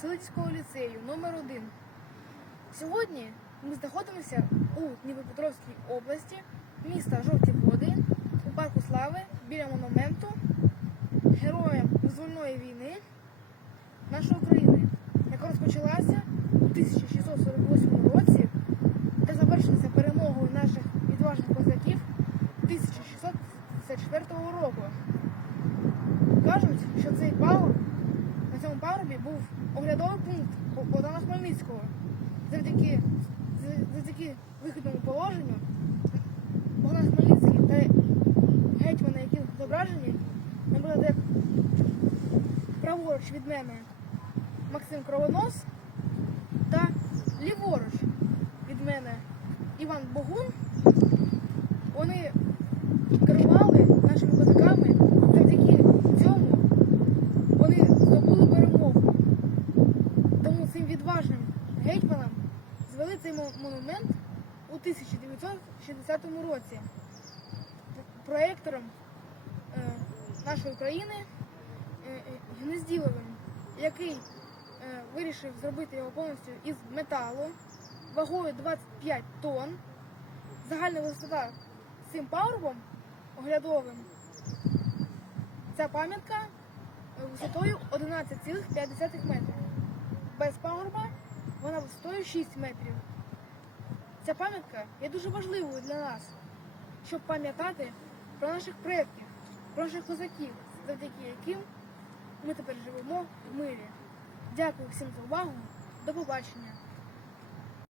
Селицького ліцею номер 1 Сьогодні ми знаходимося у Дніпропетровській області, міста Жовті Води, у парку Слави біля монументу героям визвольної війни нашої України, яка розпочалася у 1648 році та завершилася перемогою наших відважних козаків 1654 року. Цьому був оглядовий пункт Богдана Хмельницького. Завдяки, завдяки вихідному положенню Богдан Хмельницький та гетьмани, які зображені, наприклад, як праворуч від мене Максим Кровонос та ліворуч від мене Іван Богун. Вони звели цей монумент у 1960 році. Проектором е, нашої країни е, е, Гнезділовим, який вирішив зробити його повністю із металу вагою 25 тонн. Загальна висота цим пагорбом оглядовим. Ця пам'ятка висотою 11,5 метрів. Вона висотою 6 метрів. Ця пам'ятка є дуже важливою для нас, щоб пам'ятати про наших предків, про наших козаків, завдяки яким ми тепер живемо в мирі. Дякую всім за увагу. До побачення.